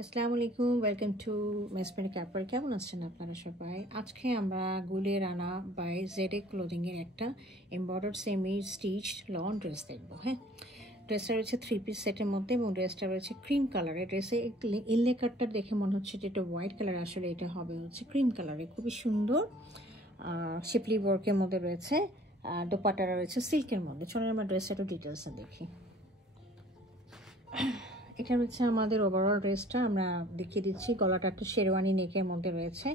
আসসালামু আলাইকুম, welcome to মেসমেরিক upper. কেমন আছেন আপনারা সবাই? আজকে আমরা গুলিয়ে রানা বাই জেডে ক্লোদিংয়ের একটা embroidered semi stitch long dress দেখবো। হ্যাঁ, ড্রেসটা রয়েছে 3 পিস সেটের মধ্যে এবং ড্রেসটা রয়েছে ক্রিম কালারের। ড্রেসে ইনলে কাটটা দেখে মনে হচ্ছে যে এটা হোয়াইট কালার, আসলে এটা হবে হচ্ছে ক্রিম কালারে। খুবই সুন্দর শিপলি ওয়ার্কের মধ্যে রয়েছে। দোপাট্টাটা রয়েছে সিল্কের মধ্যে। চলুন আমরা ড্রেসটা একটু ডিটেলসে দেখি। এটা হচ্ছে আমাদের ওভারঅল ড্রেসটা, আমরা দেখিয়ে দিচ্ছি। গলাটা একটু শেরওয়ানি নেকের মধ্যে রয়েছে,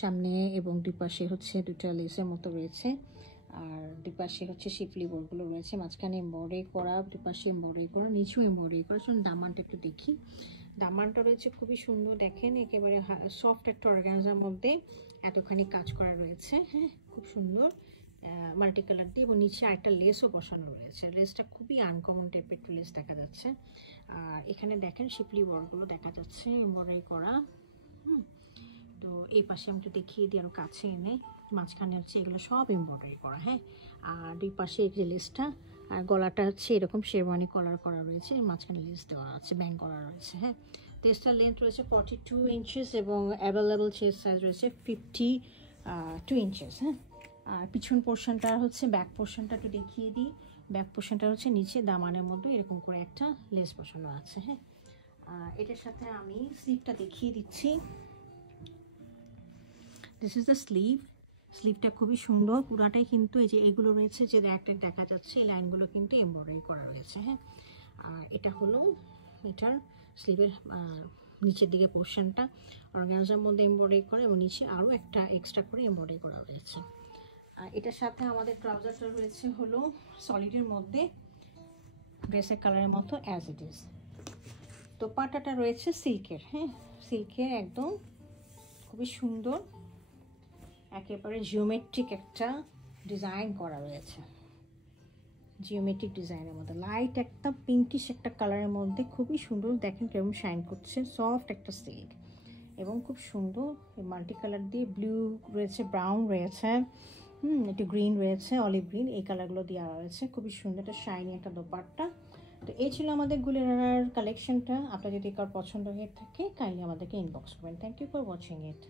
সামনে এবং দুই পাশে হচ্ছে দুটা লেসের মতো রয়েছে, আর দুই পাশে হচ্ছে শিফলি বোর্ডগুলো রয়েছে, মাঝখানে এমব্রয়ডারি করা, দুই পাশে এমব্রয়ডারি করা, নিচেও এমব্রয়ডারি করা। চলুন দামানটা একটু দেখি। দামানটা রয়েছে খুবই সুন্দর, দেখেন একেবারে সফট একটা অর্গানজার মধ্যে এতখানি কাজ করা রয়েছে। হ্যাঁ, খুব সুন্দর মাল্টি কালার দিয়ে, এবং নিচে আরেকটা লেসও বসানো রয়েছে। লেসটা খুবই আনকমন টাইপের একটু লেস দেখা যাচ্ছে। আর এখানে দেখেন শিপলি ওয়ার্কগুলো দেখা যাচ্ছে এমব্রয়ডারি করা। তো এই পাশে আমি একটু দেখিয়ে দিই আরও কাছে এনে। মাঝখানে হচ্ছে এগুলো সব এমব্রয়ডারি করা। হ্যাঁ, আর দুই পাশে এই যে লেসটা, আর গলাটা হচ্ছে এরকম শেরওয়ানি কলার করা রয়েছে, মাঝখানে লেস দেওয়া আছে, ব্যাং করা রয়েছে। হ্যাঁ, ড্রেসটার লেন্থ রয়েছে 42 ইঞ্চেস এবং অ্যাভেলেবল চেস্ট সাইজ রয়েছে 52 ইঞ্চেস। হ্যাঁ, আর পিছন পোর্শনটা হচ্ছে ব্যাক পোর্শনটা একটু দেখিয়ে দিই। ব্যাক পোর্শনটা হচ্ছে নিচে দামানের মধ্যে এরকম করে একটা লেস বসানো আছে। হ্যাঁ, এটার সাথে আমি স্লিভটা দেখিয়ে দিচ্ছি। This is the sleeve. স্লিভটা খুবই সুন্দর, পুরাটাই কিন্তু এই যে এগুলো রয়েছে যে একটা দেখা যাচ্ছে, এই লাইনগুলো কিন্তু এমব্রয়ডারি করা রয়েছে। হ্যাঁ, আর এটা হলো এটার স্লিভের নিচের দিকে পোর্শনটা অর্গানজার মধ্যে এমব্রয়ডারি করা, এবং নিচে আরও একটা এক্সট্রা করে এমব্রয়ডারি করা রয়েছে। আর এটার সাথে আমাদের ট্রাউজারটা রয়েছে হলো সলিডের মধ্যে, ড্রেসের কালারের মতো অ্যাজ ইট ইজ। তো পাটাটা রয়েছে সিল্কের। হ্যাঁ, সিল্কের একদম খুবই সুন্দর, একেবারে জিওমেট্রিক একটা ডিজাইন করা রয়েছে। জিওমেট্রিক ডিজাইনের মধ্যে লাইট একটা পিঙ্কিশ একটা কালারের মধ্যে খুবই সুন্দর, দেখেন কেমন শাইন করছে। সফট একটা সিল্ক এবং খুব সুন্দর মাল্টি কালার দিয়ে, ব্লু রয়েছে, ব্রাউন রয়েছে, একটু গ্রিন রয়েছে, অলিভ গ্রিন, এই কালারগুলো দেওয়া রয়েছে। খুবই সুন্দর একটা শাইনি একটা দোপাট্টা। তো এই ছিল আমাদের গুলিরানার কালেকশনটা। আপনার যদি কার পছন্দ হয়ে থাকে কাইন্ডলি আমাদেরকে ইনবক্স করবেন। Thank you for watching it.